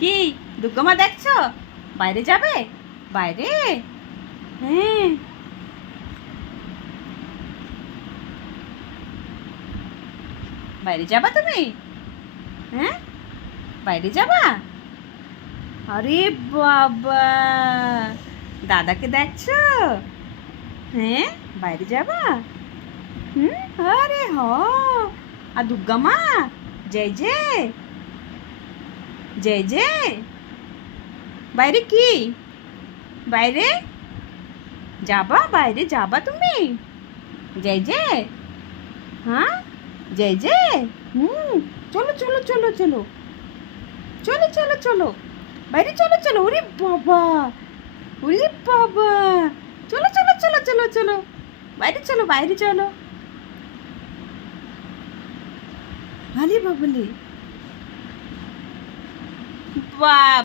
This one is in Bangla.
কি দুর্গমা দেখছো? বাইরে যাবে? বাইরে? হ্যাঁ। বাইরে যাবা তুমি? হ্যাঁ, বাইরে যাবা? আরে বাবা, দাদাকে দেখছো? হ্যাঁ, বাইরে যাবা? হুম, আরে হ। আর দুর্গা মা, জয় জয় জয় জয়। বাইরে কি? বাইরে যাবা? বাইরে যাবা তুমি? জয় জয়। হ্যাঁ, জয় জয়। হুম, চলো চলো চলো চলো চলো চলো চলো, বাইরে চলো চলো। ওরে বাবা, ওরে বাবা, চলো চলো চলো চলো চলো, বাইরে চলো বাইরে চলো। আরে বাবলে, বাপ